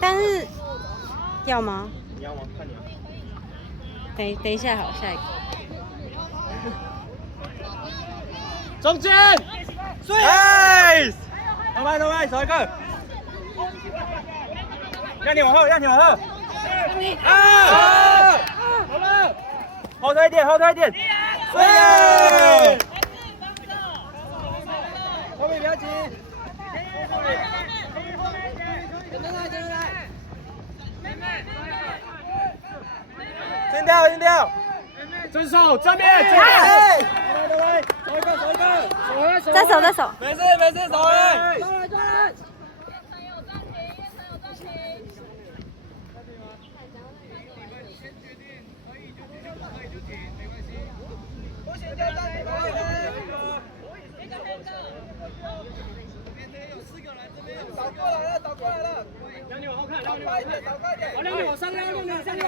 但是要吗？你要吗？看你啊。等一下好，下一个。中间 ，nice， 同拍，少一个。让你往后，让你往后。啊！好了，后退一点，后退一点。对。后面不要急。先掉，先掉。正手，正面，正面。走一个，走一个。再手。没事，走人。抓人。倒过来了。让你往后看，让你快一点，倒快一点。让你往上撩，让你往上撩。